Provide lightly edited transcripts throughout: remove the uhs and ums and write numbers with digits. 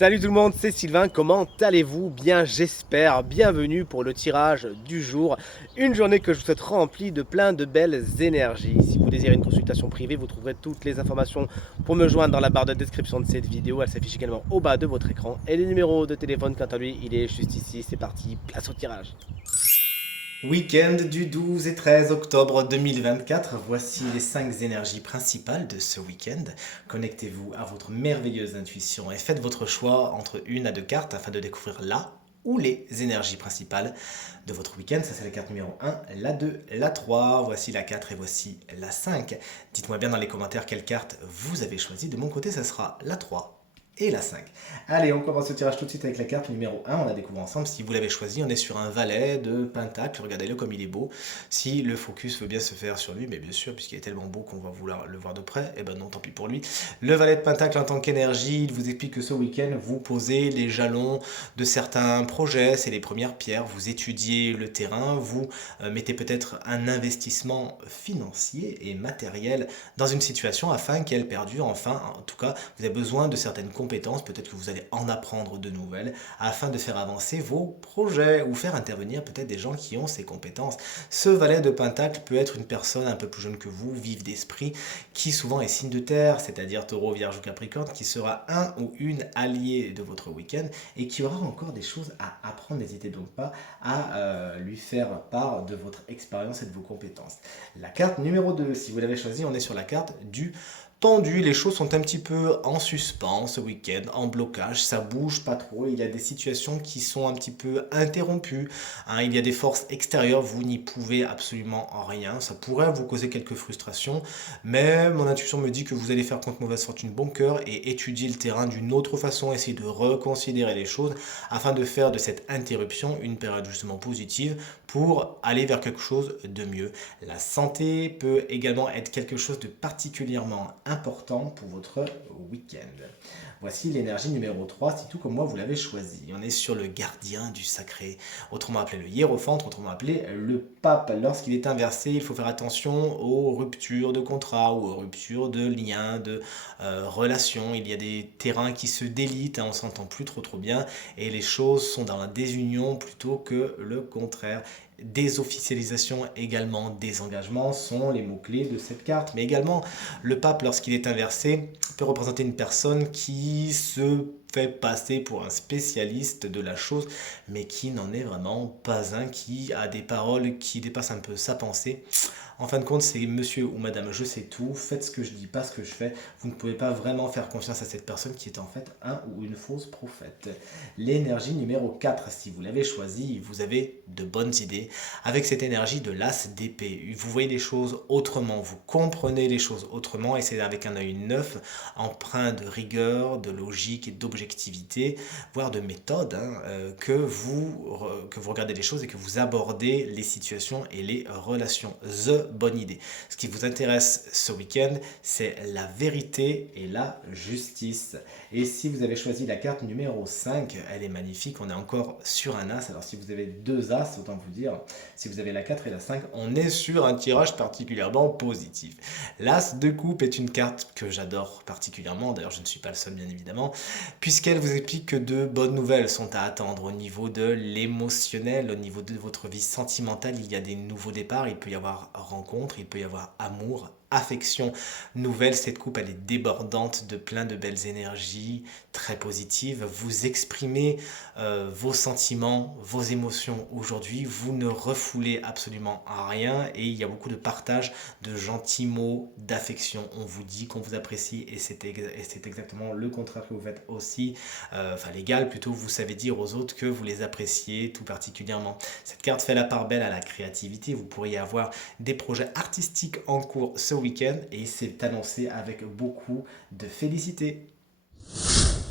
Salut tout le monde, c'est Sylvain, comment allez-vous? Bien j'espère, bienvenue pour le tirage du jour. Une journée que je vous souhaite remplie de plein de belles énergies. Si vous désirez une consultation privée, vous trouverez toutes les informations pour me joindre dans la barre de description de cette vidéo. Elle s'affiche également au bas de votre écran. Et le numéro de téléphone, quant à lui, il est juste ici. C'est parti, place au tirage. Week-end du 12 et 13 octobre 2024, voici les 5 énergies principales de ce week-end. Connectez-vous à votre merveilleuse intuition et faites votre choix entre une à deux cartes afin de découvrir la ou les énergies principales de votre week-end. Ça c'est la carte numéro 1, la 2, la 3, voici la 4 et voici la 5. Dites-moi bien dans les commentaires quelle carte vous avez choisi. De mon côté, ça sera la 3 et la 5. Allez, on commence le tirage tout de suite avec la carte numéro 1. On a découvert ensemble. Si vous l'avez choisi, on est sur un valet de pentacle. Regardez-le comme il est beau. Si le focus veut bien se faire sur lui, mais bien sûr, puisqu'il est tellement beau qu'on va vouloir le voir de près, eh ben non, tant pis pour lui. Le valet de pentacle en tant qu'énergie, il vous explique que ce week-end, vous posez les jalons de certains projets. C'est les premières pierres. Vous étudiez le terrain. Vous mettez peut-être un investissement financier et matériel dans une situation afin qu'elle perdure. Enfin, en tout cas, vous avez besoin de certaines compétences, peut-être que vous allez en apprendre de nouvelles afin de faire avancer vos projets ou faire intervenir peut-être des gens qui ont ces compétences. Ce valet de pentacle peut être une personne un peu plus jeune que vous, vive d'esprit, qui souvent est signe de terre, c'est-à-dire taureau, vierge ou capricorne, qui sera un ou une alliée de votre week-end et qui aura encore des choses à apprendre. N'hésitez donc pas à lui faire part de votre expérience et de vos compétences. La carte numéro 2, si vous l'avez choisie, on est sur la carte du tendu, les choses sont un petit peu en suspens ce week-end, en blocage, ça bouge pas trop, il y a des situations qui sont un petit peu interrompues, hein, il y a des forces extérieures, vous n'y pouvez absolument rien, ça pourrait vous causer quelques frustrations, mais mon intuition me dit que vous allez faire contre mauvaise fortune bon cœur et étudier le terrain d'une autre façon, essayer de reconsidérer les choses afin de faire de cette interruption une période justement positive pour aller vers quelque chose de mieux. La santé peut également être quelque chose de particulièrement important pour votre week-end. Voici l'énergie numéro 3, si tout comme moi vous l'avez choisi. On est sur le gardien du sacré, autrement appelé le hiérophante, autrement appelé le pape. Lorsqu'il est inversé, il faut faire attention aux ruptures de contrats ou aux ruptures de liens, de relations. Il y a des terrains qui se délitent, hein, on s'entend plus trop bien et les choses sont dans la désunion plutôt que le contraire. Désofficialisation également, désengagement sont les mots-clés de cette carte. Mais également, le pape, lorsqu'il est inversé, peut représenter une personne qui se fait passer pour un spécialiste de la chose, mais qui n'en est vraiment pas un, qui a des paroles qui dépassent un peu sa pensée. En fin de compte, c'est monsieur ou madame je sais tout, faites ce que je dis, pas ce que je fais. Vous ne pouvez pas vraiment faire confiance à cette personne qui est en fait un ou une fausse prophète. L'énergie numéro 4, si vous l'avez choisie, vous avez de bonnes idées. Avec cette énergie de l'as d'épée, vous voyez les choses autrement, vous comprenez les choses autrement et c'est avec un œil neuf, empreint de rigueur, de logique et d'objectivité, voire de méthode, hein, que vous regardez les choses et que vous abordez les situations et les relations. Bonne idée. Ce qui vous intéresse ce week-end, c'est la vérité et la justice. Et si vous avez choisi la carte numéro 5, elle est magnifique, on est encore sur un as. Alors si vous avez deux as, autant vous dire, si vous avez la 4 et la 5, on est sur un tirage particulièrement positif. L'as de coupe est une carte que j'adore particulièrement, d'ailleurs je ne suis pas le seul bien évidemment, puisqu'elle vous explique que de bonnes nouvelles sont à attendre au niveau de l'émotionnel, au niveau de votre vie sentimentale, il y a des nouveaux départs, il peut y avoir rencontre, il peut y avoir amour, affection nouvelle. Cette coupe, elle est débordante de plein de belles énergies, très positives. Vous exprimez vos sentiments, vos émotions aujourd'hui. Vous ne refoulez absolument rien et il y a beaucoup de partage de gentils mots, d'affection. On vous dit qu'on vous apprécie et c'est exactement le contraire que vous faites aussi. Enfin, l'égal plutôt, vous savez dire aux autres que vous les appréciez tout particulièrement. Cette carte fait la part belle à la créativité. Vous pourriez avoir des projets artistiques en cours ce week-end et c'est annoncé avec beaucoup de félicité.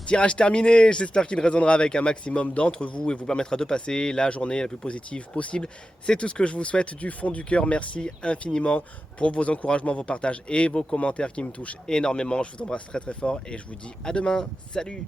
Tirage terminé, j'espère qu'il résonnera avec un maximum d'entre vous et vous permettra de passer la journée la plus positive possible. C'est tout ce que je vous souhaite du fond du cœur. Merci infiniment pour vos encouragements, vos partages et vos commentaires qui me touchent énormément. Je vous embrasse très fort et je vous dis à demain. Salut!